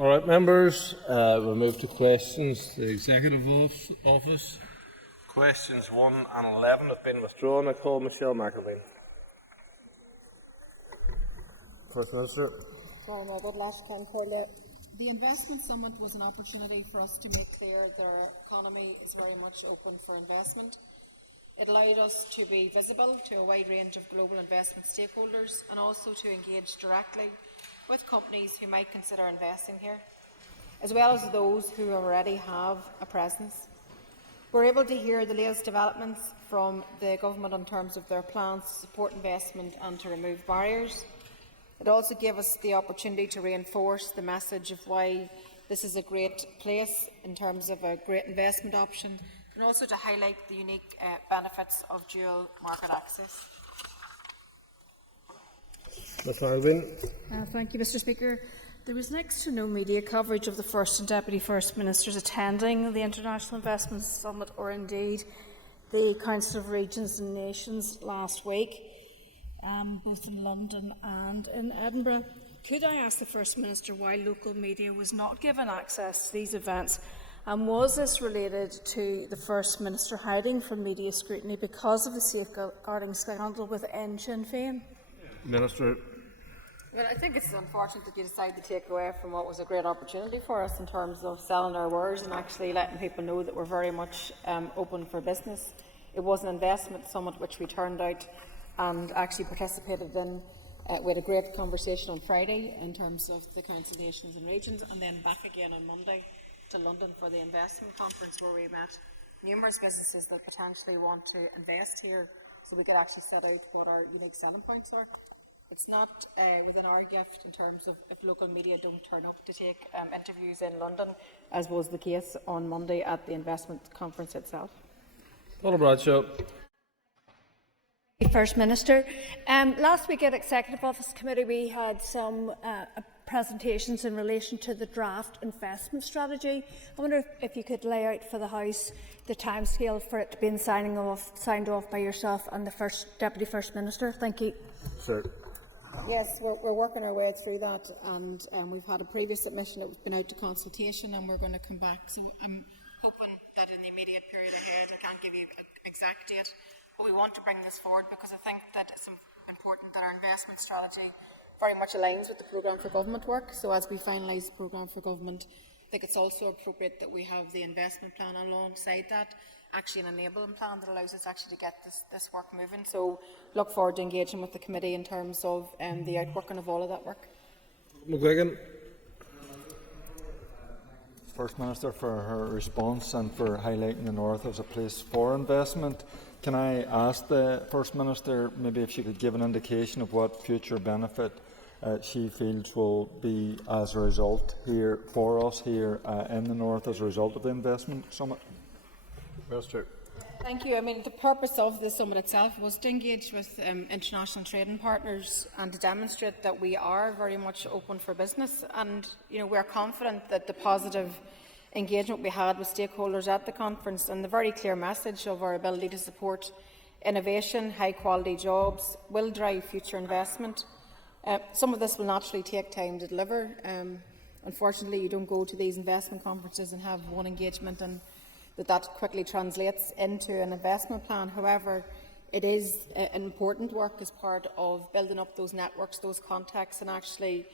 All right, members, we'll move to questions. The Executive Office. Questions 1 and 11 have been withdrawn. I call Michelle McAveen. First Minister. The investment summit was an opportunity for us to make clear that our economy is very much open for investment. It allowed us to be visible to a wide range of global investment stakeholders and also to engage directly with companies who might consider investing here, as well as those who already have a presence. We're able to hear the latest developments from the government in terms of their plans to support investment and to remove barriers. It also gave us the opportunity to reinforce the message of why this is a great place in terms of a great investment option, and also to highlight the unique benefits of dual market access. Ms. McAveen. Thank you, Mr. Speaker. There was next to no media coverage of the First and Deputy First Ministers attending the International Investment Summit, or indeed the Council of Regions and Nations last week, both in London and in Edinburgh. Could I ask the First Minister why local media was not given access to these events, and was this related to the First Minister hiding from media scrutiny because of the safeguarding scandal within Sinn Féin? Minister. Well, I think it's unfortunate that you decided to take away from what was a great opportunity for us in terms of selling our wares and actually letting people know that we're very much open for business. It was an investment summit which we turned out and actually participated in. We had a great conversation on Friday in terms of the Council of Nations and Regions, and then back again on Monday to London for the investment conference, where we met numerous businesses that potentially want to invest here, so we could actually set out what our unique selling points are. It's not within our gift in terms of if local media don't turn up to take interviews in London, as was the case on Monday at the investment conference itself. Paula Bradshaw. First Minister, last week at Executive Office Committee we had some presentations in relation to the draft investment strategy. I wonder if you could lay out for the House the timescale for it to be signed off by yourself and the Deputy First Minister. Thank you. Sir. Yes, we're working our way through that, and we've had a previous submission that has been out to consultation, and we're going to come back. So I'm hoping that in the immediate period ahead, I can't give you an exact date, but we want to bring this forward because I think that it's important that our investment strategy very much aligns with the programme for government work. So as we finalise the programme for government, I think it's also appropriate that we have the investment plan alongside that, actually an enabling plan that allows us actually to get this work moving. So look forward to engaging with the committee in terms of the outworking of all of that work. McGuigan. First Minister for her response and for highlighting the North as a place for investment. Can I ask the First Minister maybe if she could give an indication of what future benefit she feels will be as a result here for us here in the North as a result of the investment summit? Minister. Thank you. I mean, the purpose of the summit itself was to engage with international trading partners and to demonstrate that we are very much open for business. And we are confident that the positive engagement we had with stakeholders at the conference and the very clear message of our ability to support innovation, high-quality jobs, will drive future investment. Some of this will naturally take time to deliver. Unfortunately, you don't go to these investment conferences and have one engagement and that quickly translates into an investment plan. However, it is an important work as part of building up those networks, those contacts, and actually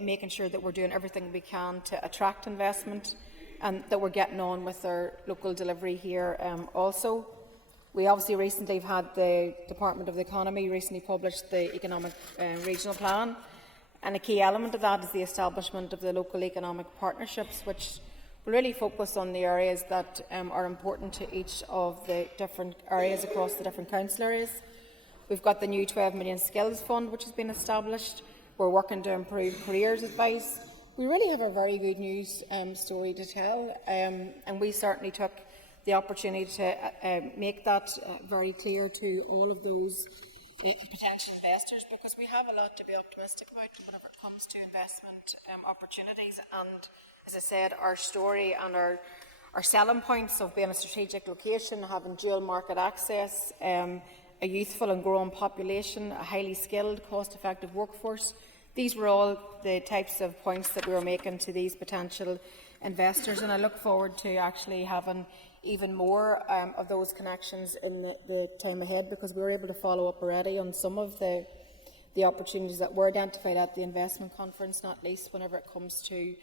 making sure that we're doing everything we can to attract investment and that we're getting on with our local delivery here also. We obviously recently have had the Department of the Economy recently published the Economic Regional Plan, and a key element of that is the establishment of the local economic partnerships, which will really focus on the areas that are important to each of the different areas across the different council areas. We've got the new 12 million skills fund which has been established. We're working to improve careers advice. We really have a very good news story to tell, and we certainly took the opportunity to make that very clear to all of those potential investors, because we have a lot to be optimistic about whenever it comes to investment opportunities. And as I said, our story and our selling points of being a strategic location, having dual market access, a youthful and growing population, a highly skilled, cost-effective workforce, These were all the types of points that we were making to these potential investors, and I look forward to actually having even more of those connections in the time ahead, because we were able to follow up already on some of the opportunities that were identified at the investment conference, not least whenever it comes to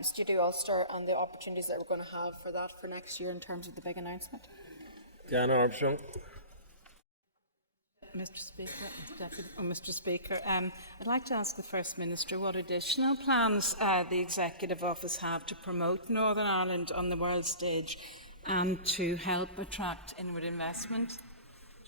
Studio Ulster and the opportunities that we're going to have for that for next year in terms of the big announcement. Diana Armstrong. Mr. Speaker, I'd like to ask the First Minister what additional plans the Executive Office have to promote Northern Ireland on the world stage and to help attract inward investment.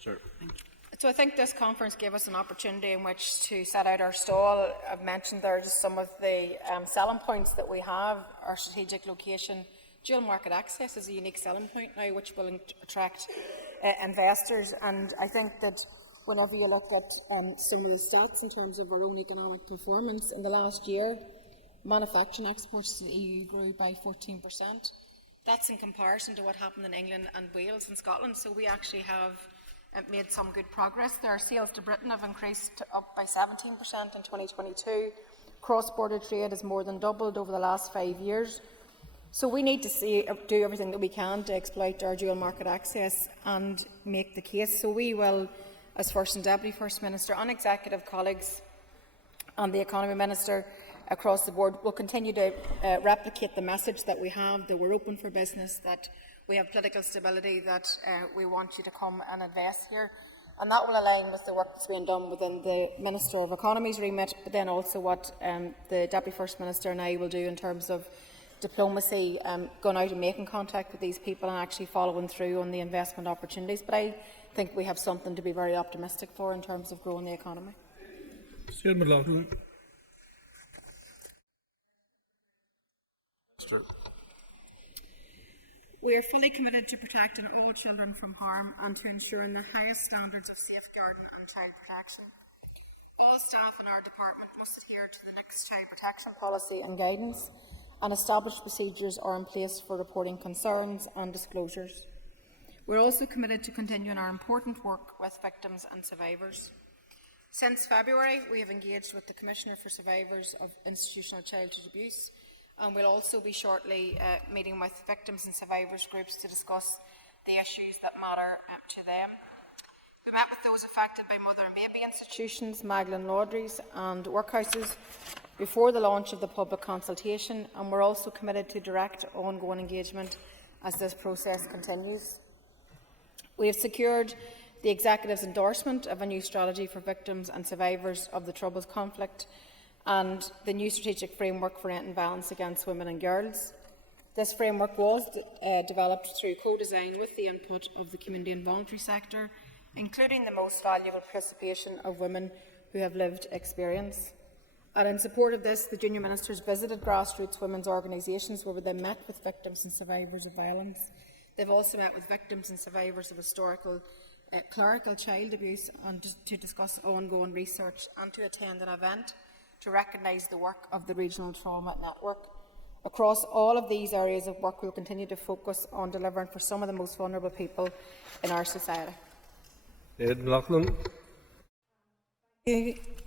Sure. Thank you. So I think this conference gave us an opportunity in which to set out our stall. I've mentioned there just some of the selling points that we have. Our strategic location, dual market access is a unique selling point now which will attract investors, and I think that whenever you look at some of the stats in terms of our own economic performance in the last year, manufacturing exports to the EU grew by 14%. That's in comparison to what happened in England and Wales and Scotland, so we actually have made some good progress there. Our sales to Britain have increased up by 17% in 2022. Cross-border trade has more than doubled over the last 5 years. So we need to do everything that we can to exploit our dual market access and make the case. So we will, as First and Deputy First Minister and executive colleagues and the Economy Minister across the board, will continue to replicate the message that we have, that we're open for business, that we have political stability, that we want you to come and invest here. And that will align with the work that's being done within the Minister of Economy's remit, but then also what the Deputy First Minister and I will do in terms of diplomacy, going out and making contact with these people and actually following through on the investment opportunities. But I think we have something to be very optimistic for in terms of growing the economy. Stuart McLaughlin. We are fully committed to protecting all children from harm and to ensuring the highest standards of safeguarding and child protection. All staff in our department must adhere to the next child protection policy and guidance, and established procedures are in place for reporting concerns and disclosures. We're also committed to continuing our important work with victims and survivors. Since February, we have engaged with the Commissioner for Survivors of Institutional Childhood Abuse, and we'll also be shortly meeting with victims and survivors groups to discuss the issues that matter to them. We met with those affected by mother and baby institutions, Magdalen laundries and workhouses before the launch of the public consultation, and we're also committed to direct ongoing engagement as this process continues. We have secured the Executive's endorsement of a new strategy for victims and survivors of the Troubles conflict and the new strategic framework for ending violence against women and girls. This framework was developed through co-design with the input of the community and voluntary sector, including the most valuable participation of women who have lived experience. And in support of this, the junior ministers visited grassroots women's organisations where they met with victims and survivors of violence. They've also met with victims and survivors of historical clerical child abuse and to discuss ongoing research and to attend an event to recognise the work of the Regional Trauma Network. Across all of these areas of work, we will continue to focus on delivering for some of the most vulnerable people in our society. David McLaughlin.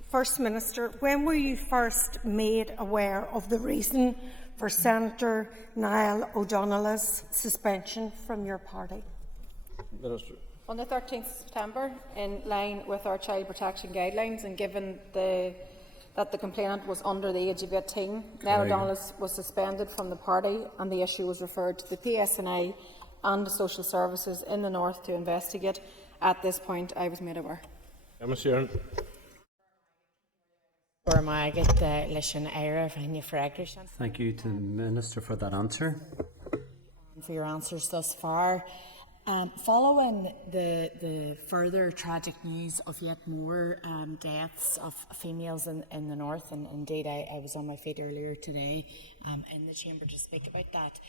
First Minister, when were you first made aware of the reason for Senator Niall O'Donnell's suspension from your party? Minister. On the 13th of September, in line with our child protection guidelines and given that the complainant was under the age of 18, Niall O'Donnell was suspended from the party and the issue was referred to the PSNI and the social services in the North to investigate. At this point, I was made aware. Emma Sheeran. Thank you to the Minister for that answer. For your answers thus far. Following the further tragic news of yet more deaths of females in the North, and indeed I was on my feet earlier today in the Chamber to speak about that,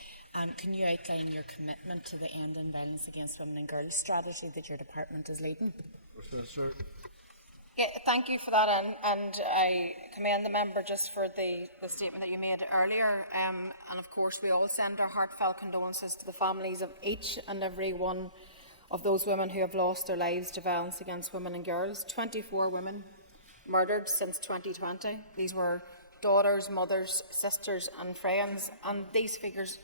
can you outline your commitment to the End in Violence Against Women and Girls strategy that your department is leading? Yeah, thank you for that, and I commend the member just for the statement that you made earlier. And of course, we all send our heartfelt condolences to the families of each and every one of those women who have lost their lives to violence against women and girls. 24 women murdered since 2020. These were daughters, mothers, sisters and friends, and these figures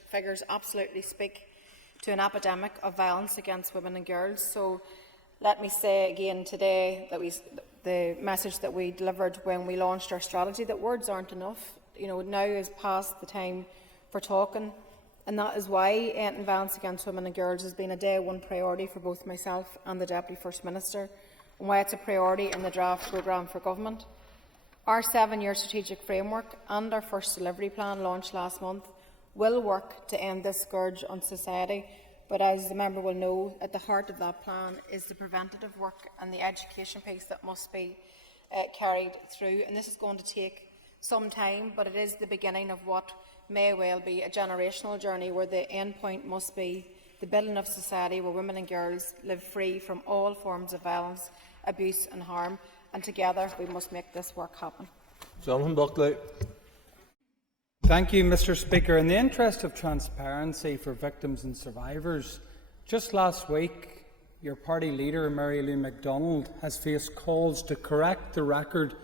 absolutely speak to an epidemic of violence against women and girls. So let me say again today that the message that we delivered when we launched our strategy, that words aren't enough. Now is past the time for talking, and that is why ending violence against women and girls has been a day one priority for both myself and the Deputy First Minister, and why it's a priority in the draft programme for government. Our 7-year strategic framework and our first delivery plan, launched last month, will work to end this scourge on society, but as the member will know, at the heart of that plan is the preventative work and the education piece that must be carried through, and this is going to take some time, but it is the beginning of what may well be a generational journey, where the end point must be the building of society where women and girls live free from all forms of violence, abuse and harm, and together we must make this work happen. Jonathan Buckley. Thank you, Mr. Speaker. In the interest of transparency for victims and survivors, just last week your party leader, Mary Lou MacDonald, has faced calls to correct the record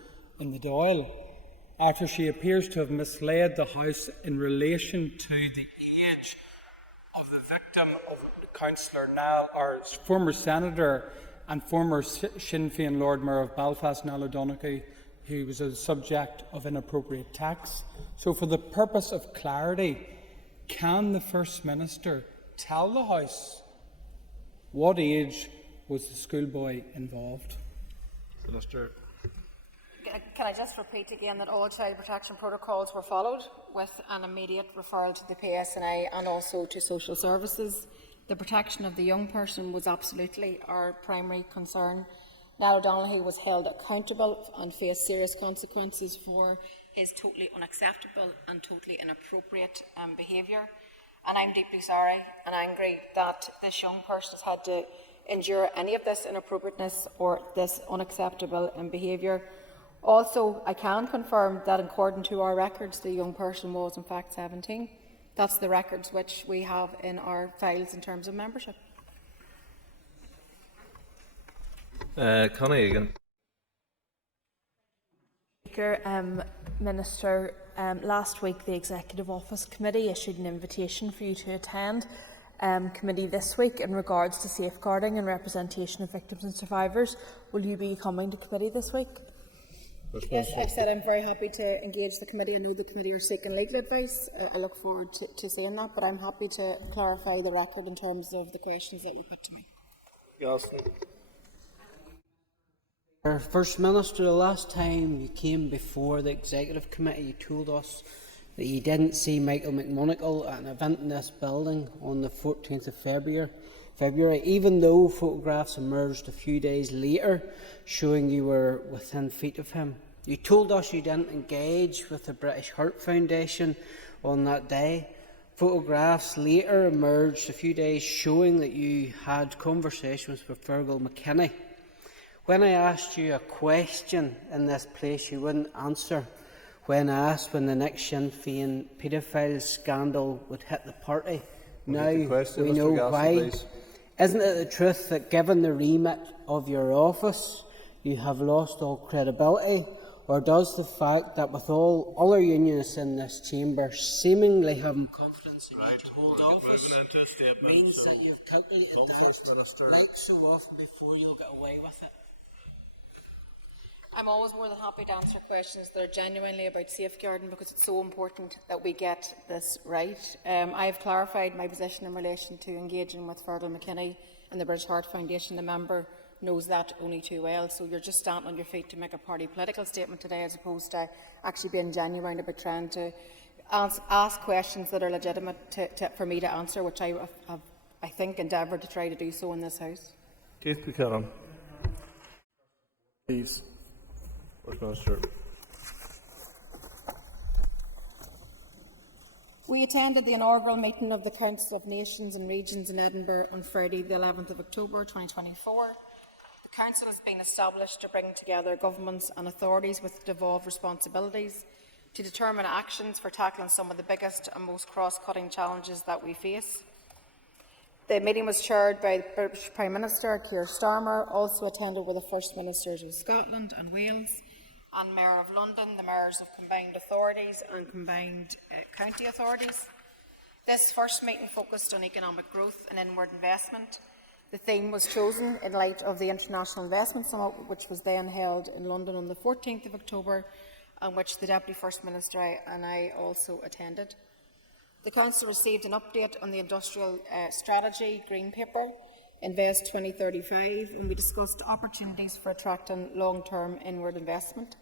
in the Dáil after she appears to have misled the House in relation to the age of the victim of Councillor Niall, or former Senator and former Sinn Féin Lord Mayor of Belfast, Niall O'Donoghue, who was a subject of inappropriate tax. So for the purpose of clarity, can the First Minister tell the House what age was the schoolboy involved? Minister. Can I just repeat again that all child protection protocols were followed, with an immediate referral to the PSNI and also to social services. The protection of the young person was absolutely our primary concern. Niall O'Donoghue was held accountable and faced serious consequences for his totally unacceptable and totally inappropriate behaviour. And I'm deeply sorry and angry that this young person has had to endure any of this inappropriateness or this unacceptable behaviour. Also, I can confirm that according to our records, the young person was in fact 17. That's the records which we have in our files in terms of membership. Connie Egan. Speaker, Minister, last week the Executive Office Committee issued an invitation for you to attend committee this week in regards to safeguarding and representation of victims and survivors. Will you be coming to committee this week? Yes, I've said I'm very happy to engage the committee. I know the committee are seeking legal advice. I look forward to seeing that, but I'm happy to clarify the record in terms of the questions that were put to me. Yes. First Minister, the last time you came before the Executive Committee, you told us that you didn't see Michael McMonagle at an event in this building on the 14th of February, even though photographs emerged a few days later showing you were within feet of him. You told us you didn't engage with the British Heart Foundation on that day. Photographs later emerged a few days showing that you had conversations with Fergal McKinney. When I asked you a question in this place, you wouldn't answer. When asked when the next Sinn Féin paedophile scandal would hit the party, now we know why. Please. Isn't it the truth that given the remit of your office, you have lost all credibility? Or does the fact that with all other unionists in this chamber seemingly having confidence in you to hold office means that you've calculated this like so often before you'll get away with it? I'm always more than happy to answer questions that are genuinely about safeguarding, because it's so important that we get this right. I have clarified my position in relation to engaging with Fergal McKinney and the British Heart Foundation. The member knows that only too well, so you're just standing on your feet to make a party political statement today, as opposed to actually being genuine about trying to ask questions that are legitimate for me to answer, which I have, I think, endeavoured to try to do so in this House. Keith Buchanan. Please. First Minister. We attended the inaugural meeting of the Council of Nations and Regions in Edinburgh on Friday, the 11th of October 2024. The Council has been established to bring together governments and authorities with devolved responsibilities to determine actions for tackling some of the biggest and most cross-cutting challenges that we face. The meeting was chaired by the British Prime Minister, Keir Starmer. Also attended were the First Ministers of Scotland and Wales, and Mayor of London, the mayors of combined authorities and combined county authorities. This first meeting focused on economic growth and inward investment. The theme was chosen in light of the International Investment Summit, which was then held in London on the 14th of October, and which the Deputy First Minister and I also attended. The Council received an update on the Industrial Strategy Green Paper, Invest 2035, and we discussed opportunities for attracting long-term inward investment.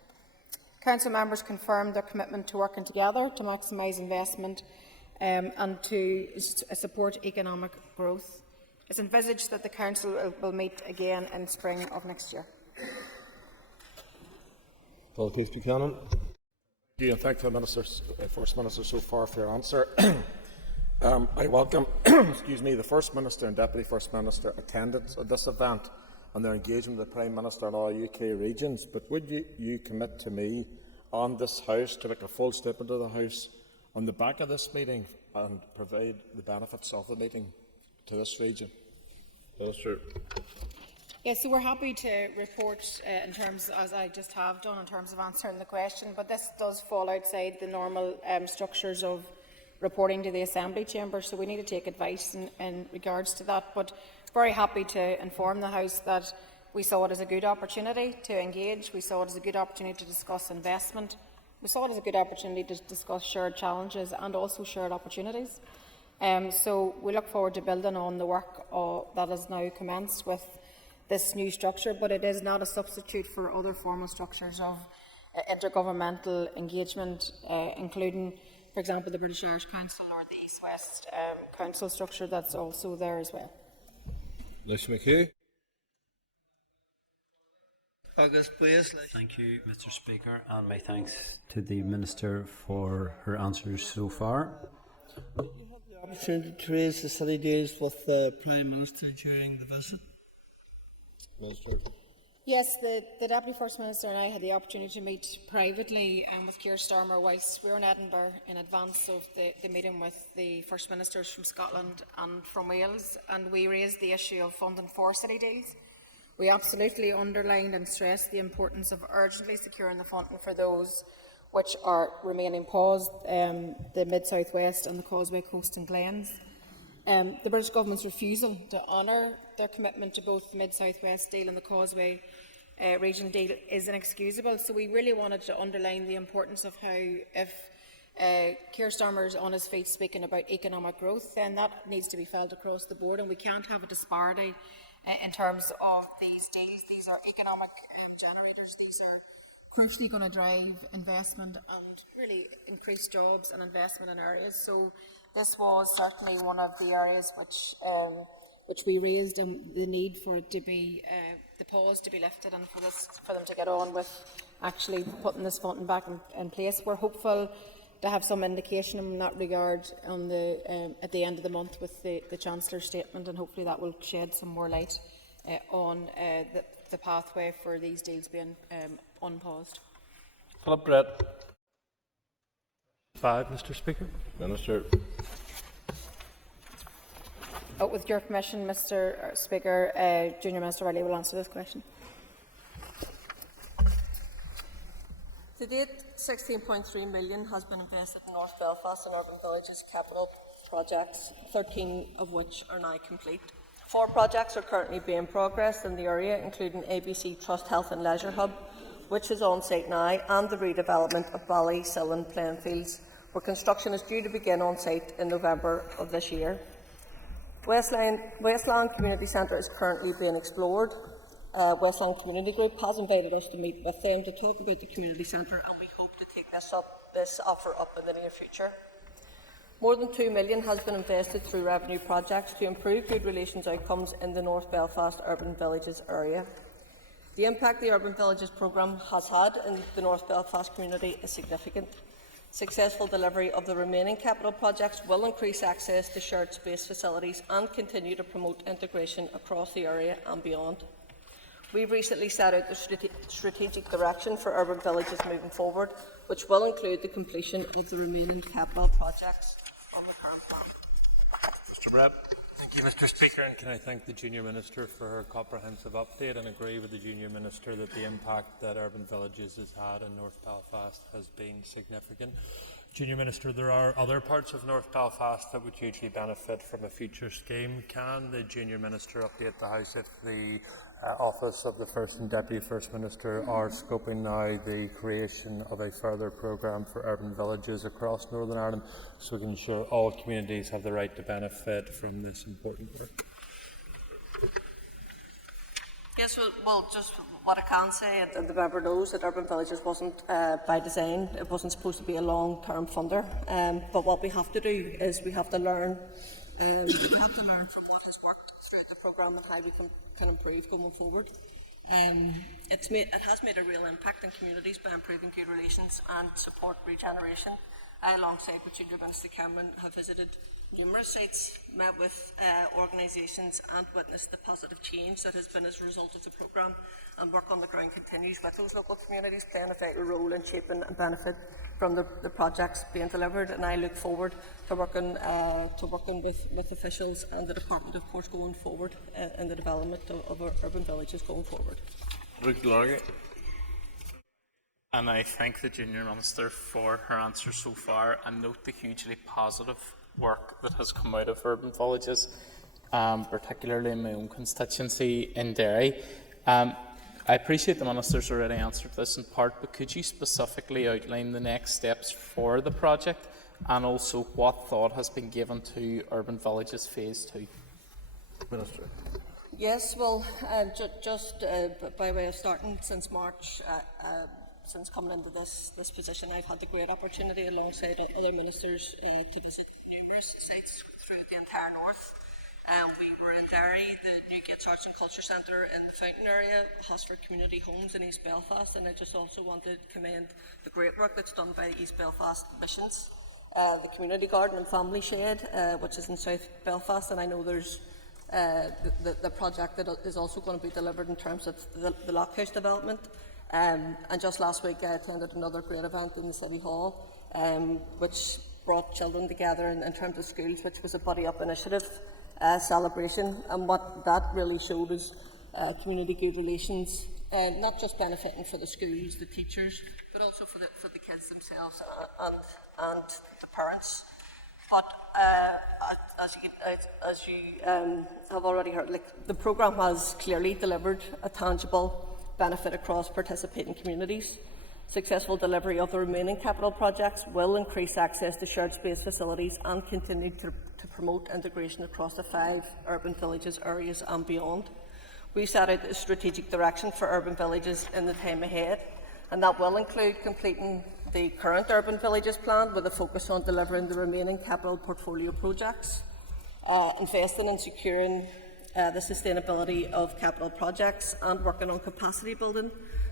Council members confirmed their commitment to working together to maximise investment and to support economic growth. It's envisaged that the Council will meet again in spring of next year. Paul Keith Buchanan. Thank you, and thank the First Minister so far for your answer. I welcome excuse me, the First Minister and Deputy First Minister attendance at this event and their engagement with the Prime Minister in all UK regions, but would you commit to me on this House to make a full statement to the House on the back of this meeting and provide the benefits of the meeting to this region? Minister. Yes, so we're happy to report in terms, as I just have done, in terms of answering the question, but this does fall outside the normal structures of reporting to the Assembly Chamber, so we need to take advice in regards to that. But very happy to inform the House that we saw it as a good opportunity to engage, we saw it as a good opportunity to discuss investment, we saw it as a good opportunity to discuss shared challenges and also shared opportunities. So we look forward to building on the work that has now commenced with this new structure, but it is not a substitute for other formal structures of intergovernmental engagement, including, for example, the British Irish Council or the East-West Council structure that's also there as well. Liz McHugh. Thank you, Mr. Speaker, and my thanks to the Minister for her answers so far. Did you have the opportunity to raise the city deals with the Prime Minister during the visit? Minister. Yes, the Deputy First Minister and I had the opportunity to meet privately with Keir Starmer whilst we were in Edinburgh in advance of the meeting with the First Ministers from Scotland and from Wales, and we raised the issue of funding for city deals. We absolutely underlined and stressed the importance of urgently securing the funding for those which are remaining paused, the Mid-South West and the Causeway Coast and Glens. The British Government's refusal to honour their commitment to both the Mid-South West deal and the Causeway region deal is inexcusable. So we really wanted to underline the importance of how, if Keir Starmer is on his feet speaking about economic growth, then that needs to be felt across the board, and we can't have a disparity in terms of these deals. These are economic generators. These are crucially going to drive investment and really increase jobs and investment in areas. So this was certainly one of the areas which we raised, and the need for it to be the pause to be lifted, and for them to get on with actually putting this funding back in place. We're hopeful to have some indication in that regard on at the end of the month with the Chancellor's statement, and hopefully that will shed some more light on the pathway for these deals being unpaused. Philip Brett. 5, Mr. Speaker. Minister. With your permission, Mr. Speaker, Junior Minister Riley will answer this question. To date, £16.3 million has been invested in North Belfast and Urban Villages capital projects, 13 of which are now complete. 4 projects are currently being progressed in the area, including ABC Trust Health and Leisure Hub, which is on site now, and the redevelopment of Bally, Sillen, playing fields, where construction is due to begin on site in November of this year. Westland Community Centre is currently being explored. Westland Community Group has invited us to meet with them to talk about the community centre, and we hope to take this offer up in the near future. More than £2 million has been invested through revenue projects to improve good relations outcomes in the North Belfast Urban Villages area. The impact the Urban Villages programme has had in the North Belfast community is significant. Successful delivery of the remaining capital projects will increase access to shared space facilities and continue to promote integration across the area and beyond. We've recently set out the strategic direction for urban villages moving forward, which will include the completion of the remaining capital projects on the current plan. Mr. Brett. Thank you, Mr. Speaker, and can I thank the Junior Minister for her comprehensive update and agree with the Junior Minister that the impact that Urban Villages has had in North Belfast has been significant. Junior Minister, there are other parts of North Belfast that would hugely benefit from a future scheme. Can the Junior Minister update the House if the Office of the First and Deputy First Minister are scoping now the creation of a further programme for urban villages across Northern Ireland so we can ensure all communities have the right to benefit from this important work? Yes, well, just what I can say, and the member knows that Urban Villages wasn't by design, it wasn't supposed to be a long-term funder, but what we have to do is we have to learn from what has worked throughout the programme and how we can improve going forward. It has made a real impact in communities by improving good relations and support regeneration. I, alongside with Junior Minister Cameron, have visited numerous sites, met with organisations and witnessed the positive change that has been as a result of the programme, and work on the ground continues with those local communities, playing a vital role in shaping and benefit from the projects being delivered. And I look forward to working with officials and the Department, of course, going forward in the development of our urban villages going forward. And I thank the Junior Minister for her answer so far and note the hugely positive work that has come out of urban villages, particularly in my own constituency in Derry. I appreciate the Minister's already answered this in part, but could you specifically outline the next steps for the project and also what thought has been given to Urban Villages Phase 2? Minister. Yes, well, just by way of starting, since March, since coming into this position, I've had the great opportunity alongside other ministers to visit numerous sites throughout the entire north. We were in Derry, the Newgate Arts and Culture Centre in the Fountain area, Hosford Community Homes in East Belfast, and I just also wanted to commend the great work that's done by East Belfast Missions, the Community Garden and Family Shed, which is in South Belfast, and I know there's the project that is also going to be delivered in terms of the Lockhouse development. And just last week I attended another great event in the City Hall, which brought children together in terms of schools, which was a Buddy Up initiative celebration. And what that really showed is community good relations, not just benefiting for the schools, the teachers, but also for the kids themselves and the parents. But as you have already heard, the programme has clearly delivered a tangible benefit across participating communities. Successful delivery of the remaining capital projects will increase access to shared space facilities and continue to promote integration across the 5 urban villages areas and beyond. We set out a strategic direction for urban villages in the time ahead, and that will include completing the current urban villages plan with a focus on delivering the remaining capital portfolio projects, investing in securing the sustainability of capital projects, and working on capacity building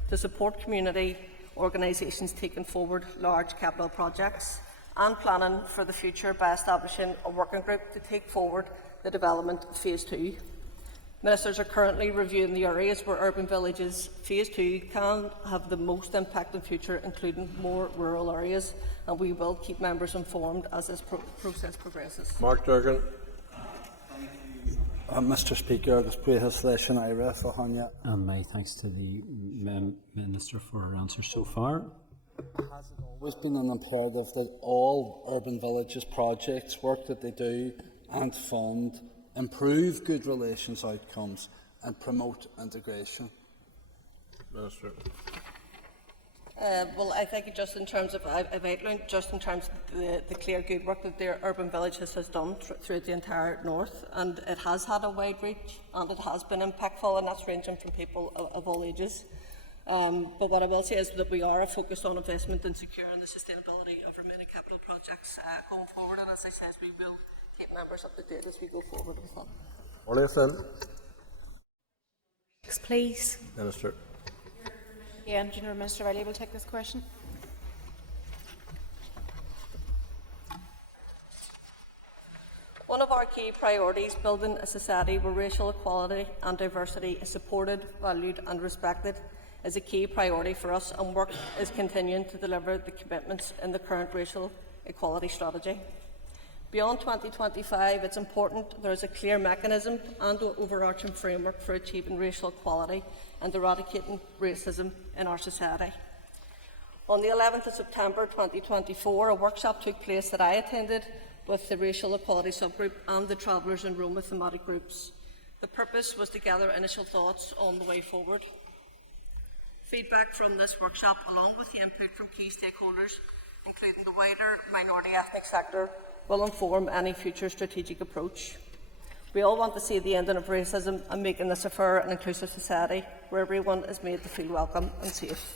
to support community organisations taking forward large capital projects, and planning for the future by establishing a working group to take forward the development of Phase 2. Ministers are currently reviewing the areas where urban villages Phase 2 can have the most impact in future, including more rural areas, and we will keep members informed as this process progresses. Mark Durgan. Mr. Speaker, agus buíochas leis an éire fáinne. And my thanks to the Minister for her answer so far. Has it always been an imperative that all urban villages projects, work that they do and fund, improve good relations outcomes and promote integration? Minister. Well, I think just in terms of, I've outlined just in terms of the clear good work that the Urban Villages has done throughout the entire north, and it has had a wide reach and it has been impactful, and that's ranging from people of all ages. But what I will say is that we are focused on investment and securing the sustainability of remaining capital projects going forward, and as I said, we will keep members up to date as we go forward with that. Orlea Flynn. Please. Minister. Yeah, and Junior Minister Riley will take this question. One of our key priorities, building a society where racial equality and diversity is supported, valued and respected, is a key priority for us, and work is continuing to deliver the commitments in the current racial equality strategy. Beyond 2025, it's important there is a clear mechanism and an overarching framework for achieving racial equality and eradicating racism in our society. On the 11th of September 2024, a workshop took place that I attended with the Racial Equality Subgroup and the Travellers in Rome with thematic groups. The purpose was to gather initial thoughts on the way forward. Feedback from this workshop, along with the input from key stakeholders, including the wider minority ethnic sector, will inform any future strategic approach. We all want to see the ending of racism and making this a fair and inclusive society where everyone is made to feel welcome and safe.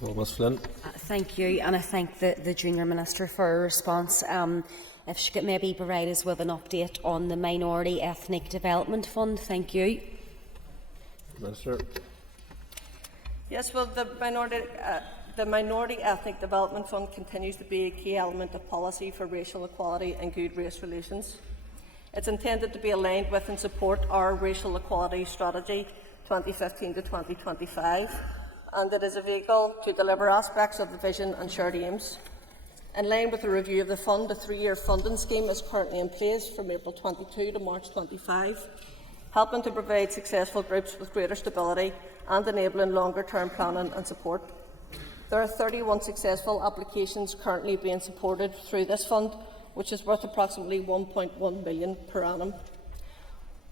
Ms Flynn. Thank you, and I thank the Junior Minister for her response. If she could maybe provide us with an update on the Minority Ethnic Development Fund. Thank you. Minister. Yes, well, the Minority Ethnic Development Fund continues to be a key element of policy for racial equality and good race relations. It's intended to be aligned with and support our racial equality strategy 2015 to 2025, and it is a vehicle to deliver aspects of the vision and shared aims. In line with the review of the fund, a 3-year funding scheme is currently in place from April 22 to March 25, helping to provide successful groups with greater stability and enabling longer-term planning and support. There are 31 successful applications currently being supported through this fund, which is worth approximately $1.1 million per annum.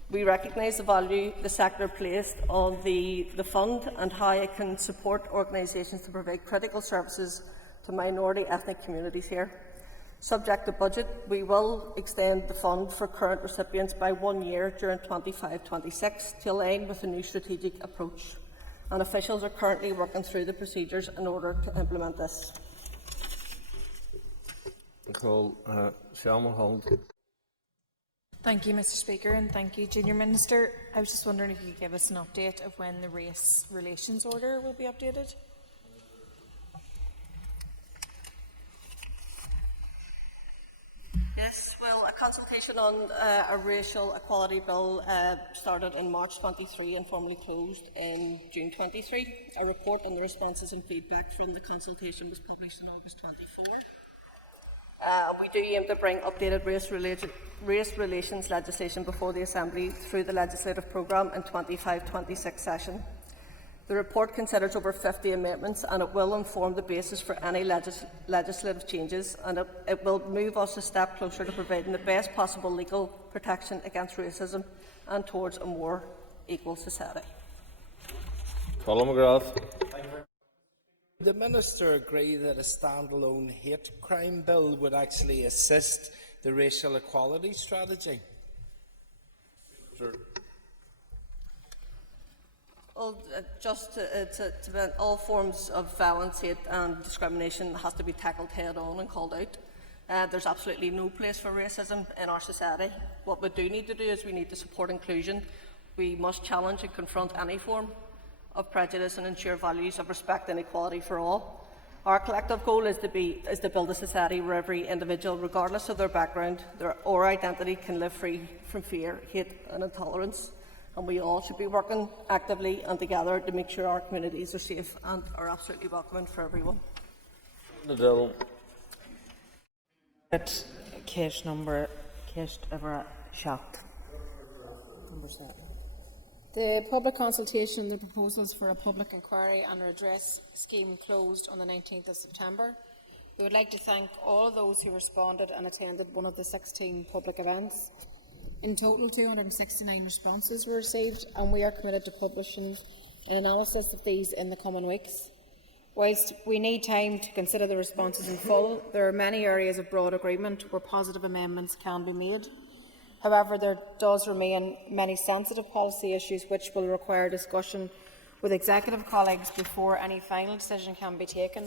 We recognise the value the sector placed on the fund and how it can support organisations to provide critical services to minority ethnic communities here. Subject to budget, we will extend the fund for current recipients by 1 year during 25-26 to align with the new strategic approach, and officials are currently working through the procedures in order to implement this. Thank you, Mr. Speaker, and thank you, Junior Minister. I was just wondering if you could give us an update of when the race relations order will be updated. Yes, well, a consultation on a racial equality bill started in March 23 and formally closed in June 23. A report on the responses and feedback from the consultation was published in August 24. We do aim to bring updated race relations legislation before the Assembly through the legislative programme in 25-26 session. The report considers over 50 amendments, and it will inform the basis for any legislative changes, and it will move us a step closer to providing the best possible legal protection against racism and towards a more equal society. Colin McGrath. Would the Minister agree that a standalone hate crime bill would actually assist the racial equality strategy? Sure. Well, all forms of violence, hate and discrimination has to be tackled head-on and called out. There's absolutely no place for racism in our society. What we do need to do is we need to support inclusion. We must challenge and confront any form of prejudice and ensure values of respect and equality for all. Our collective goal is to build a society where every individual, regardless of their background or identity, can live free from fear, hate and intolerance. And we all should be working actively and together to make sure our communities are safe and are absolutely welcoming for everyone. Case number ever shocked. Number 7. The public consultation on the proposals for a public inquiry and redress scheme closed on the 19th of September. We would like to thank all of those who responded and attended one of the 16 public events. In total, 269 responses were received, and we are committed to publishing an analysis of these in the coming weeks. Whilst we need time to consider the responses in full, there are many areas of broad agreement where positive amendments can be made. However, there does remain many sensitive policy issues which will require discussion with executive colleagues before any final decision can be taken.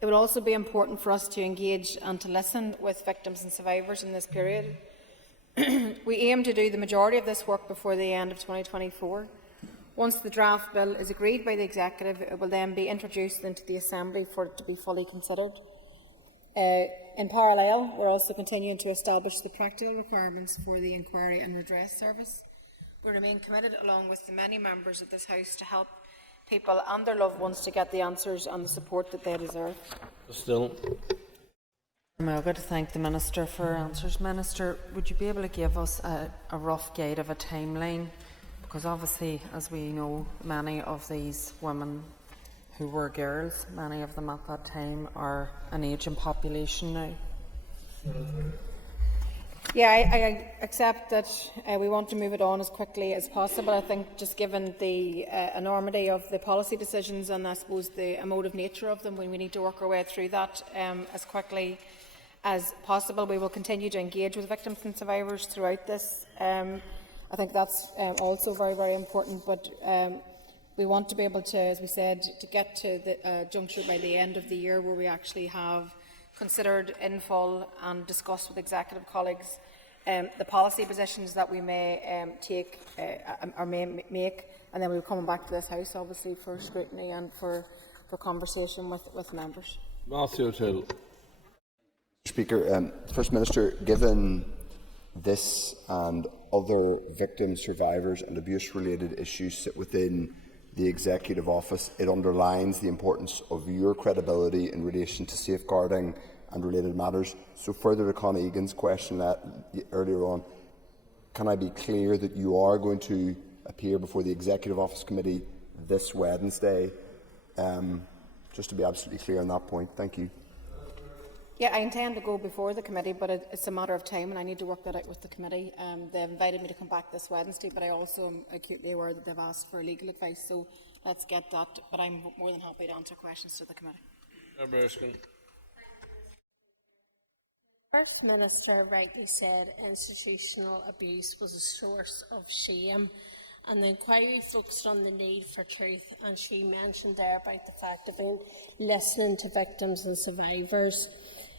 It will also be important for us to engage and to listen with victims and survivors in this period. We aim to do the majority of this work before the end of 2024. Once the draft bill is agreed by the Executive, it will then be introduced into the Assembly for it to be fully considered. In parallel, we are also continuing to establish the practical requirements for the Inquiry and Redress Service. We remain committed, along with the many members of this House, to help people and their loved ones to get the answers and the support that they deserve. I'm going to thank the Minister for her answers. Minister, would you be able to give us a rough guide of a timeline? Because obviously, as we know, many of these women who were girls, many of them at that time are an ageing population now. Yeah, I accept that we want to move it on as quickly as possible. I think just given the enormity of the policy decisions and I suppose the emotive nature of them, we need to work our way through that as quickly as possible. We will continue to engage with victims and survivors throughout this. I think that's also very, very important, but we want to be able to, as we said, to get to the juncture by the end of the year where we actually have considered in full and discussed with executive colleagues the policy positions that we may take or may make, and then we'll come back to this House, obviously, for scrutiny and for conversation with members. Matthew O'Toole. Speaker, First Minister, given this and other victims, survivors and abuse-related issues sit within the Executive Office, it underlines the importance of your credibility in relation to safeguarding and related matters. So further to Connie Egan's question earlier on, can I be clear that you are going to appear before the Executive Office Committee this Wednesday? Just to be absolutely clear on that point. Thank you. Yeah, I intend to go before the committee, but it's a matter of time and I need to work that out with the committee. They've invited me to come back this Wednesday, but I also am acutely aware that they've asked for legal advice, so let's get that. But I'm more than happy to answer questions to the committee. First Minister rightly said institutional abuse was a source of shame, and the inquiry focused on the need for truth, and she mentioned there about the fact of listening to victims and survivors.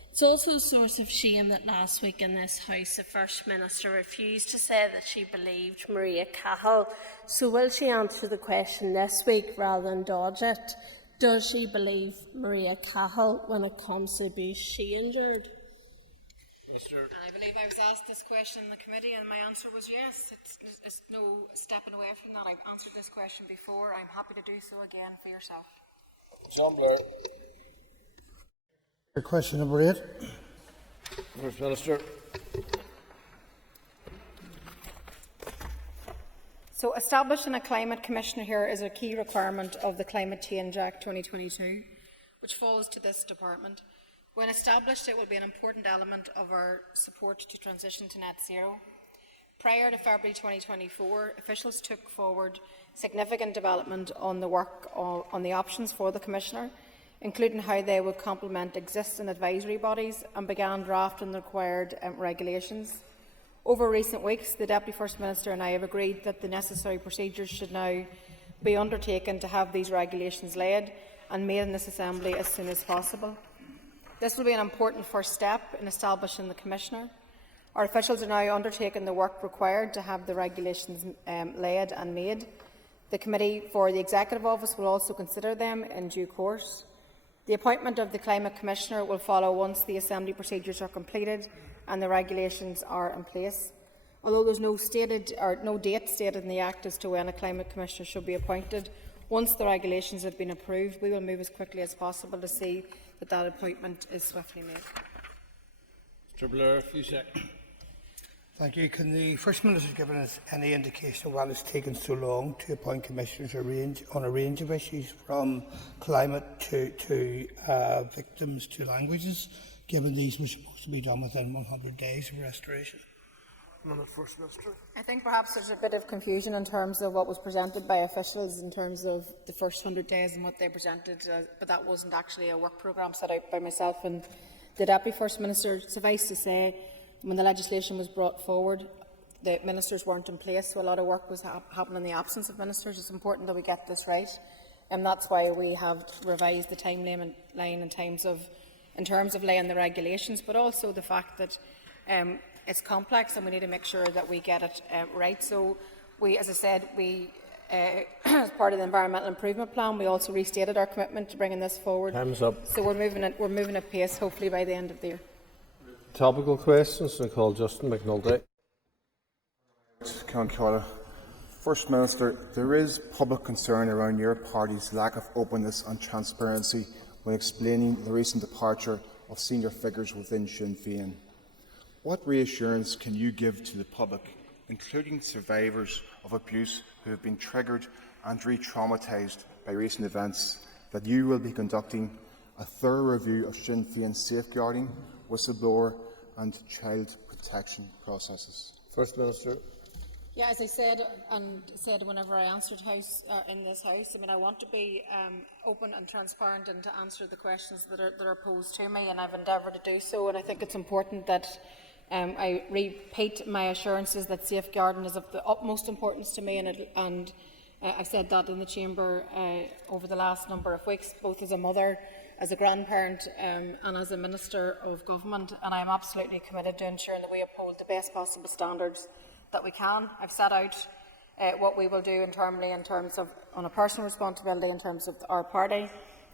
It's also a source of shame that last week in this House the First Minister refused to say that she believed Maria Cahill. So will she answer the question this week rather than dodge it? Does she believe Maria Cahill when it comes to abuse she endured? I believe I was asked this question in the committee and my answer was yes. It's no stepping away from that. I've answered this question before. I'm happy to do so again for yourself. Question number 8. First Minister. So establishing a Climate Commissioner here is a key requirement of the Climate Change Act 2022, which falls to this department. When established, it will be an important element of our support to transition to net zero. Prior to February 2024, officials took forward significant development on the work on the options for the Commissioner, including how they would complement existing advisory bodies, and began drafting the required regulations. Over recent weeks, the Deputy First Minister and I have agreed that the necessary procedures should now be undertaken to have these regulations laid and made in this Assembly as soon as possible. This will be an important first step in establishing the Commissioner. Our officials are now undertaking the work required to have the regulations laid and made. The Committee for the Executive Office will also consider them in due course. The appointment of the Climate Commissioner will follow once the Assembly procedures are completed and the regulations are in place. Although there is no date stated in the Act as to when a Climate Commissioner should be appointed, once the regulations have been approved, we will move as quickly as possible to see that appointment is swiftly made. Mr. Blair, a few seconds. Thank you. Can the First Minister give us any indication of why it's taken so long to appoint commissioners on a range of issues, from climate to victims to languages, given these were supposed to be done within 100 days of restoration? First Minister. I think perhaps there's a bit of confusion in terms of what was presented by officials in terms of the first 100 days and what they presented, but that wasn't actually a work programme set out by myself and the Deputy First Minister. Suffice to say, when the legislation was brought forward, the ministers weren't in place, so a lot of work was happening in the absence of ministers. It's important that we get this right, and that's why we have revised the timeline in terms of laying the regulations, but also the fact that it's complex and we need to make sure that we get it right. So we, as I said, as part of the Environmental Improvement Plan, we also restated our commitment to bringing this forward. Time's up. So we're moving at pace, hopefully by the end of the year. Topical questions. I call Justin McNulty. First Minister, there is public concern around your party's lack of openness and transparency when explaining the recent departure of senior figures within Sinn Féin. What reassurance can you give to the public, including survivors of abuse who have been triggered and re-traumatised by recent events, that you will be conducting a thorough review of Sinn Féin's safeguarding, whistleblower and child protection processes? First Minister. Yeah, as I said whenever I answered in this House, I mean, I want to be open and transparent and to answer the questions that are posed to me, and I've endeavoured to do so. And I think it's important that I repeat my assurances that safeguarding is of the utmost importance to me, and I said that in the Chamber over the last number of weeks, both as a mother, as a grandparent and as a Minister of Government, and I am absolutely committed to ensuring that we uphold the best possible standards that we can. I've set out what we will do internally in terms of, on a personal responsibility, in terms of our party.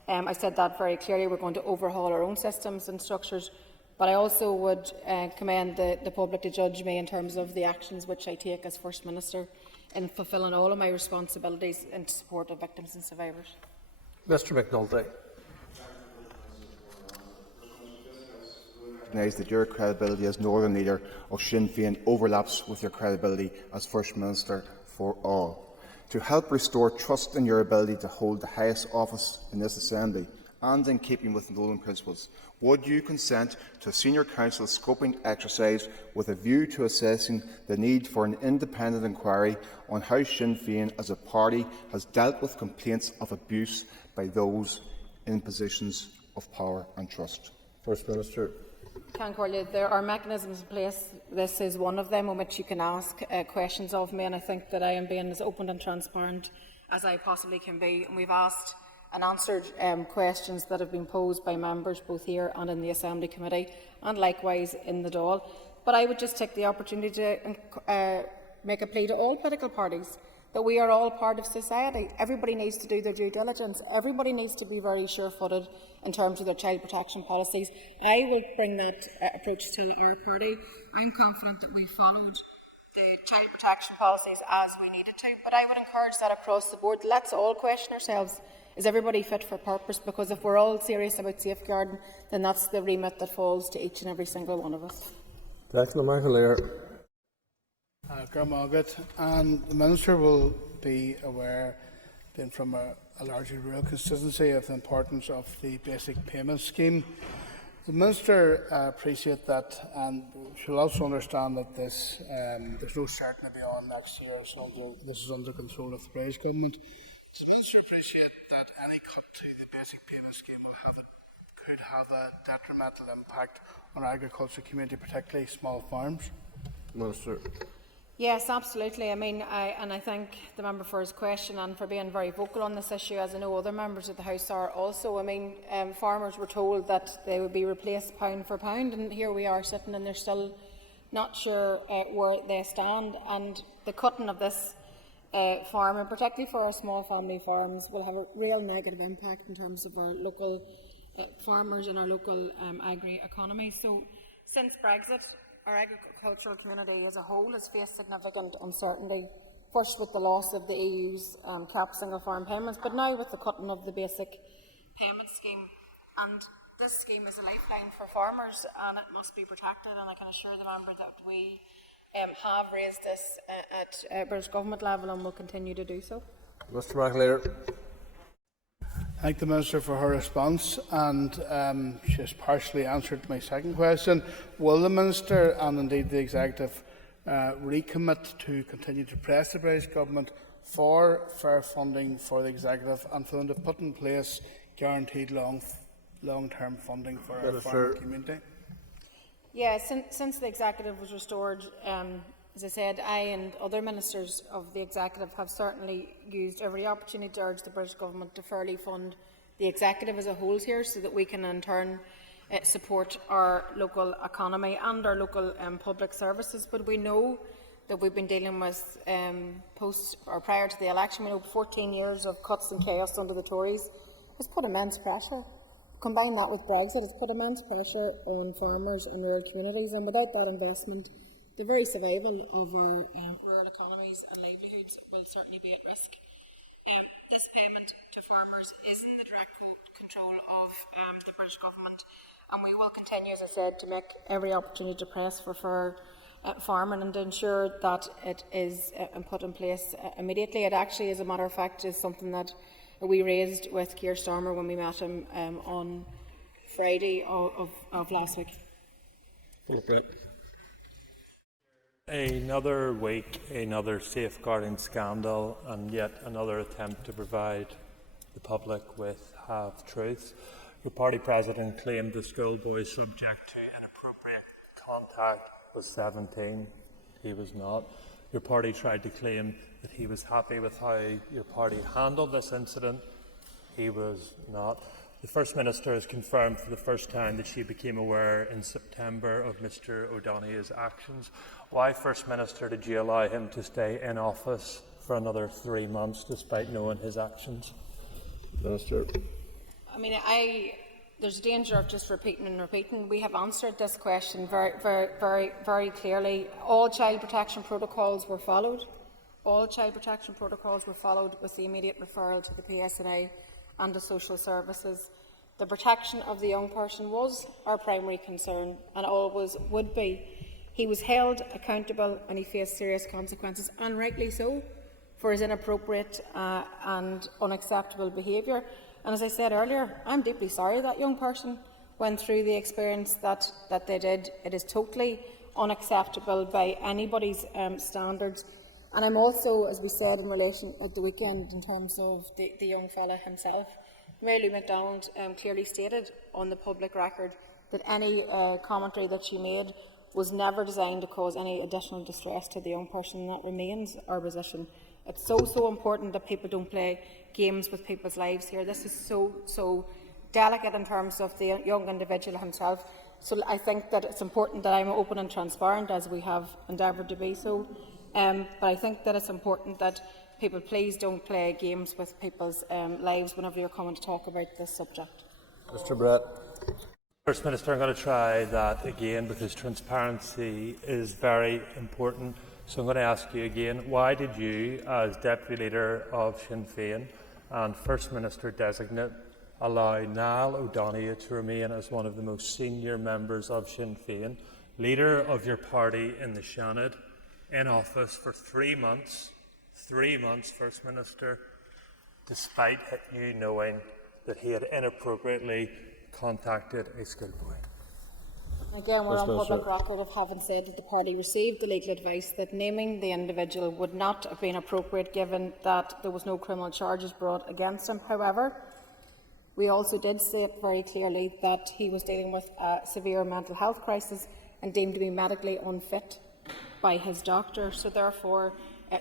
I said that very clearly. We're going to overhaul our own systems and structures, but I also would commend the public to judge me in terms of the actions which I take as First Minister in fulfilling all of my responsibilities in support of victims and survivors. Mr McNulty. Recognise that your credibility as Northern Leader of Sinn Féin overlaps with your credibility as First Minister for all. To help restore trust in your ability to hold the highest office in this Assembly, and in keeping with Nolan principles, would you consent to a Senior Council scoping exercise with a view to assessing the need for an independent inquiry on how Sinn Féin as a party has dealt with complaints of abuse by those in positions of power and trust? First Minister. There are mechanisms in place. This is one of them on which you can ask questions of me, and I think that I am being as open and transparent as I possibly can be. And we've asked and answered questions that have been posed by members both here and in the Assembly Committee, and likewise in the Dáil. But I would just take the opportunity to make a plea to all political parties that we are all part of society. Everybody needs to do their due diligence. Everybody needs to be very sure-footed in terms of their child protection policies. I will bring that approach to our party. I'm confident that we followed the child protection policies as we needed to, but I would encourage that across the board. Let's all question ourselves, is everybody fit for purpose? Because if we're all serious about safeguarding, then that's the remit that falls to each and every single one of us. And the Minister will be aware, being from a largely rural constituency, of the importance of the basic payment scheme. The Minister appreciates that, and she'll also understand that there's no certainty beyond next year, so this is under control of the British Government. Does the Minister appreciate that any cut to the basic payment scheme could have a detrimental impact on our agriculture community, particularly small farms? Minister. Yes, absolutely. I mean, I thank the member for his question and for being very vocal on this issue, as I know other members of the House are also. I mean, farmers were told that they would be replaced pound for pound, and here we are sitting and they're still not sure where they stand. And the cutting of this farm, and particularly for our small family farms, will have a real negative impact in terms of our local farmers and our local agri-economy. So, since Brexit, our agricultural community as a whole has faced significant uncertainty, first with the loss of the EU's cap single farm payments, but now with the cutting of the basic payment scheme. And this scheme is a lifeline for farmers, and it must be protected, and I can assure the member that we have raised this at British Government level and will continue to do so. Mr McAleer. I thank the Minister for her response, and she has partially answered my second question. Will the Minister and indeed the Executive recommit to continue to press the British Government for fair funding for the Executive and for them to put in place guaranteed long-term funding for our farming community? Yeah, since the Executive was restored, as I said, I and other ministers of the Executive have certainly used every opportunity to urge the British Government to fairly fund the Executive as a whole here, so that we can in turn support our local economy and our local public services. But we know that we've been dealing with post or prior to the election. We know 14 years of cuts and chaos under the Tories has put immense pressure. Combine that with Brexit, it's put immense pressure on farmers and rural communities, and without that investment, the very survival of our rural economies and livelihoods will certainly be at risk. This payment to farmers is in the direct control of the British Government, and we will continue, as I said, to make every opportunity to press for fair farming and to ensure that it is put in place immediately. It actually, as a matter of fact, is something that we raised with Keir Starmer when we met him on Friday of last week. Another week, another safeguarding scandal, and yet another attempt to provide the public with half-truths. Your party president claimed the schoolboy subject to inappropriate contact was 17. He was not. Your party tried to claim that he was happy with how your party handled this incident. He was not. The First Minister has confirmed for the first time that she became aware in September of Mr O'Donoghue's actions. Why, First Minister, did you allow him to stay in office for another 3 months despite knowing his actions? Minister. I mean, there's a danger of just repeating and repeating. We have answered this question very clearly. All child protection protocols were followed. All child protection protocols were followed with the immediate referral to the PSNI and the social services. The protection of the young person was our primary concern and always would be. He was held accountable and he faced serious consequences, and rightly so, for his inappropriate and unacceptable behaviour. And as I said earlier, I'm deeply sorry that young person went through the experience that they did. It is totally unacceptable by anybody's standards. And I'm also, as we said in relation at the weekend, in terms of the young fella himself, Mary Lou McDonald clearly stated on the public record that any commentary that she made was never designed to cause any additional distress to the young person, and that remains our position. It's so important that people don't play games with people's lives here. This is so delicate in terms of the young individual himself. So I think that it's important that I'm open and transparent, as we have endeavoured to be so. But I think that it's important that people please don't play games with people's lives whenever you're coming to talk about this subject. Mr Brett. First Minister, I'm going to try that again because transparency is very important. So I'm going to ask you again, why did you, as Deputy Leader of Sinn Féin and First Minister Designate, allow Niall O'Donoghue to remain as one of the most senior members of Sinn Féin, leader of your party in the Seanad, in office for 3 months, First Minister, despite you knowing that he had inappropriately contacted a schoolboy? Again, we're on public record of having said that the party received the legal advice that naming the individual would not have been appropriate given that there was no criminal charges brought against him. However, we also did say it very clearly that he was dealing with a severe mental health crisis and deemed to be medically unfit by his doctor. So therefore,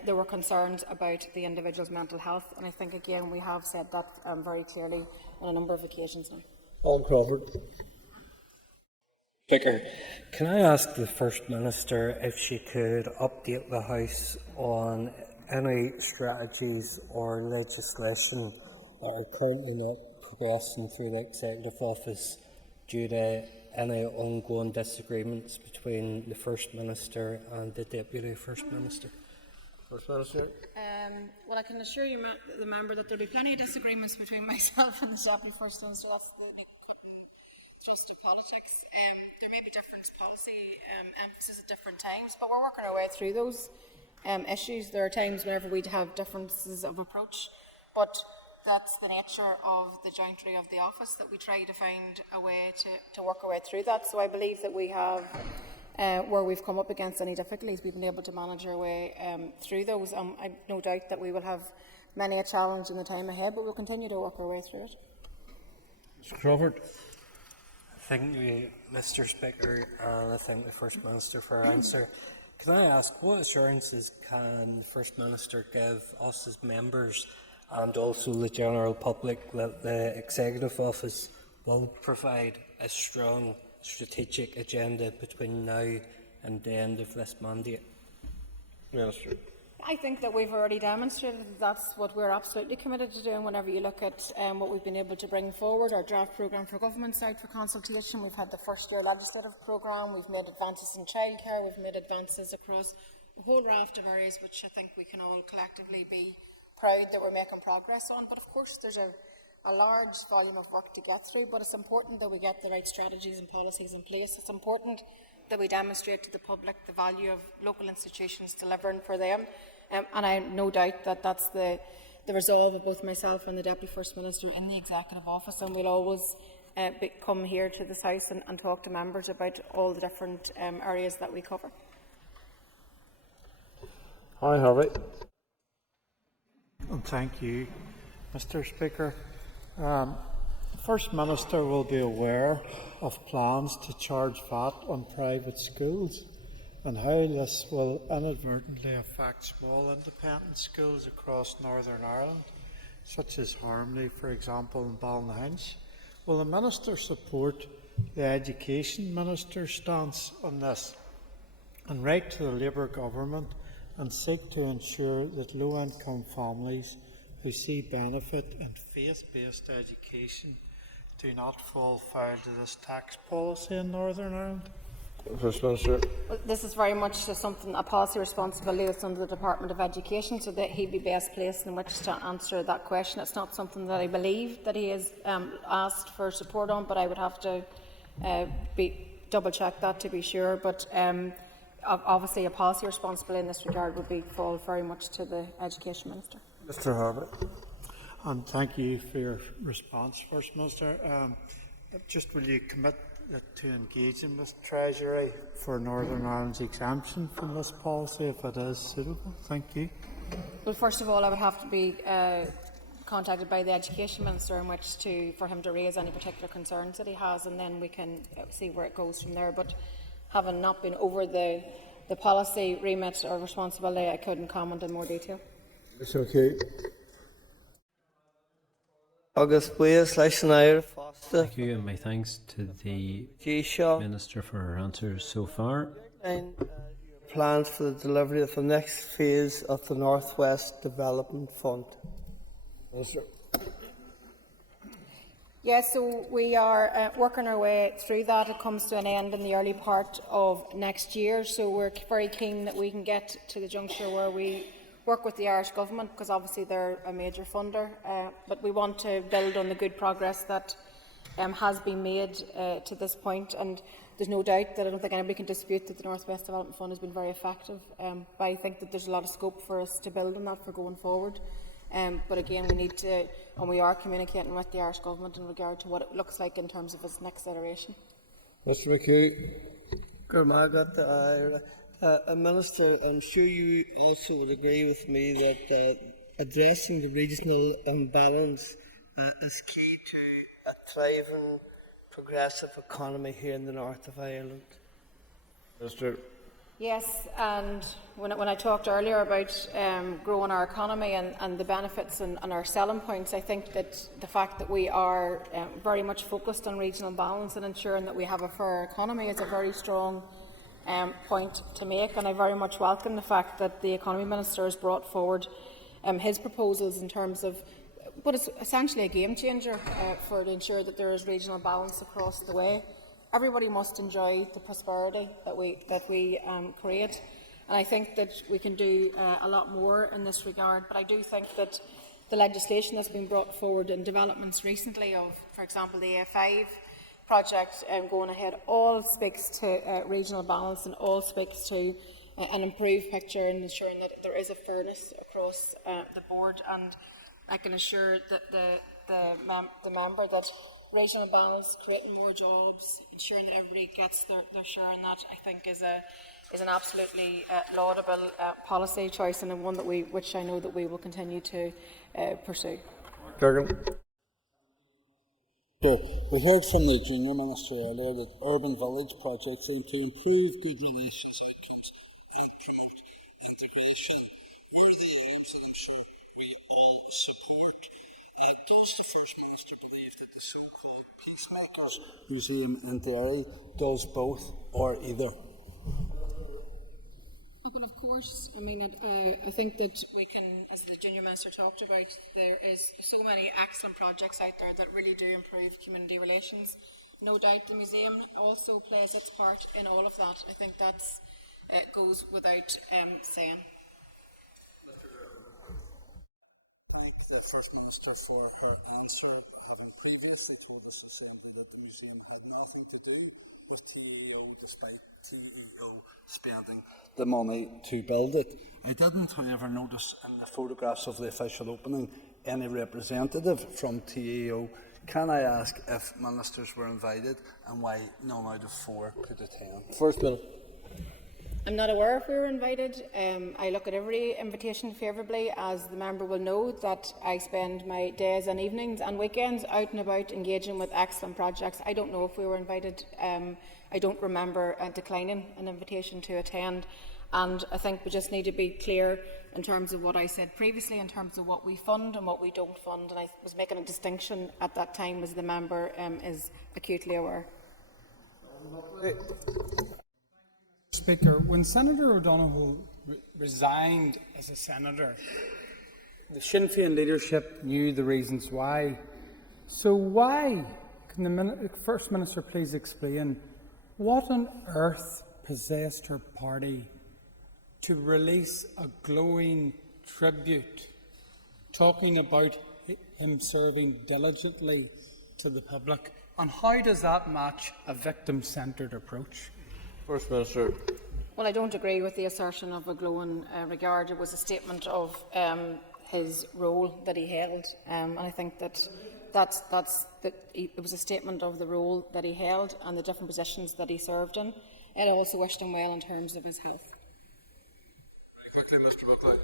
there were concerns about the individual's mental health, and I think again we have said that very clearly on a number of occasions now. Paul Crawford. Speaker, can I ask the First Minister if she could update the House on any strategies or legislation that are currently not progressing through the Executive Office due to any ongoing disagreements between the First Minister and the Deputy First Minister? First Minister. Well, I can assure you, the member, that there will be plenty of disagreements between myself and the Deputy First Minister. That's cutting thrust of politics. There may be different policy emphasis at different times, but we're working our way through those issues. There are times whenever we have differences of approach, but that's the nature of the jointry of the office, that we try to find a way to work our way through that. So I believe that we have, where we've come up against any difficulties, we've been able to manage our way through those. I've no doubt that we will have many a challenge in the time ahead, but we'll continue to work our way through it. Mr Crawford. Thank you, Mr Speaker, and I thank the First Minister for her answer. Can I ask, what assurances can the First Minister give us as members and also the general public that the Executive Office will provide a strong strategic agenda between now and the end of this mandate? Minister. I think that we've already demonstrated that that's what we're absolutely committed to doing. Whenever you look at what we've been able to bring forward, our draft programme for government's out for consultation. We've had the first year legislative programme, we've made advances in childcare, we've made advances across a whole raft of areas which I think we can all collectively be proud that we're making progress on. But of course there's a large volume of work to get through, but it's important that we get the right strategies and policies in place. It's important that we demonstrate to the public the value of local institutions delivering for them. And I have no doubt that that's the resolve of both myself and the Deputy First Minister in the Executive Office, and we'll always come here to this House and talk to members about all the different areas that we cover. Hi, Harvey. And thank you, Mr. Speaker. The First Minister will be aware of plans to charge VAT on private schools and how this will inadvertently affect small independent schools across Northern Ireland, such as Harmony, for example, in Ballynahinch. Will the Minister support the Education Minister's stance on this and write to the Labour Government and seek to ensure that low-income families who see benefit in faith-based education do not fall foul to this tax policy in Northern Ireland? First Minister. Well, this is very much a policy responsibility that's under the Department of Education, so that he'd be best placed in which to answer that question. It's not something that I believe that he has asked for support on, but I would have to double-check that to be sure. But obviously a policy responsibility in this regard would fall very much to the Education Minister. Mr. Harvey. And thank you for your response, First Minister. Just will you commit to engaging with Treasury for Northern Ireland's exemption from this policy if it is suitable? Thank you. Well, first of all, I would have to be contacted by the Education Minister in which for him to raise any particular concerns that he has, and then we can see where it goes from there. But having not been over the policy remit or responsibility, I couldn't comment in more detail. It's okay. August Blaze, Foster. Thank you, and my thanks to the G-Shaw. Minister for her answers so far. And plans for the delivery of the next phase of the North West Development Fund. Minister. Yes, so we are working our way through that. It comes to an end in the early part of next year, so we're very keen that we can get to the juncture where we work with the Irish Government, because obviously they're a major funder, but we want to build on the good progress that has been made to this point, and there's no doubt that I don't think anybody can dispute that the North West Development Fund has been very effective, but I think that there's a lot of scope for us to build on that for going forward. But again, we need to, and we are communicating with the Irish Government in regard to what it looks like in terms of its next iteration. Mr. McHugh. Minister, I'm sure you also would agree with me that addressing the regional imbalance is key to a thriving, progressive economy here in the north of Ireland. Mr. Yes, and when I talked earlier about growing our economy and the benefits and our selling points, I think that the fact that we are very much focused on regional balance and ensuring that we have a fair economy is a very strong point to make, and I very much welcome the fact that the Economy Minister has brought forward his proposals in terms of what is essentially a game changer to ensure that there is regional balance across the way. Everybody must enjoy the prosperity that we create, and I think that we can do a lot more in this regard. But I do think that the legislation that's been brought forward and developments recently of, for example, the A5 project going ahead, all speaks to regional balance and all speaks to an improved picture and ensuring that there is a fairness across the board. And I can assure that the member that regional balance, creating more jobs, ensuring that everybody gets their share in that, I think is an absolutely laudable policy choice, and one that which I know that we will continue to pursue. Durgan. So, we heard from the Junior Minister earlier that urban village projects aim to improve good relations outcomes and promote integration where the aims that I'm sure we all support. Does the First Minister believe that the so-called Peacemakers Museum in Derry does both or either? Well, of course, I mean, I think that we can, as the Junior Minister talked about, there is so many excellent projects out there that really do improve community relations. No doubt the museum also plays its part in all of that. I think that goes without saying. First Minister for her answer. Having previously told us that the museum had nothing to do with TEO, despite TEO spending the money to build it. I didn't, however, notice in the photographs of the official opening any representative from TEO. Can I ask if ministers were invited and why none out of 4 could attend? First Minister. I'm not aware if we were invited. I look at every invitation favourably, as the member will know that I spend my days and evenings and weekends out and about engaging with excellent projects. I don't know if we were invited. I don't remember declining an invitation to attend. And I think we just need to be clear in terms of what I said previously, in terms of what we fund and what we don't fund. And I was making a distinction at that time, as the member is acutely aware. Speaker, when Senator O'Donoghue resigned as a senator, the Sinn Féin leadership knew the reasons why. So why, can the First Minister please explain, what on earth possessed her party to release a glowing tribute talking about him serving diligently to the public? And how does that match a victim-centred approach? First Minister. Well, I don't agree with the assertion of a glowing regard. It was a statement of his role that he held, and I think that it was a statement of the role that he held and the different positions that he served in. And I also wished him well in terms of his health. Very quickly, Mr. Buckley.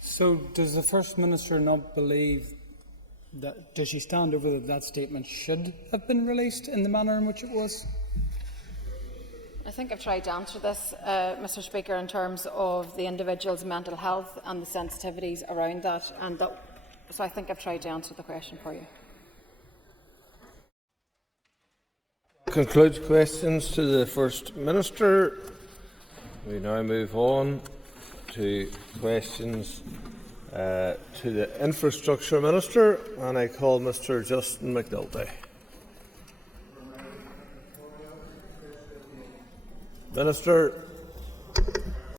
So, does the First Minister not believe that? Does she stand over that statement should have been released in the manner in which it was? I think I've tried to answer this, Mr. Speaker, in terms of the individual's mental health and the sensitivities around that, so I think I've tried to answer the question for you. Concludes questions to the First Minister. We now move on to questions to the Infrastructure Minister, and I call Mr. Justin McNulty. Minister.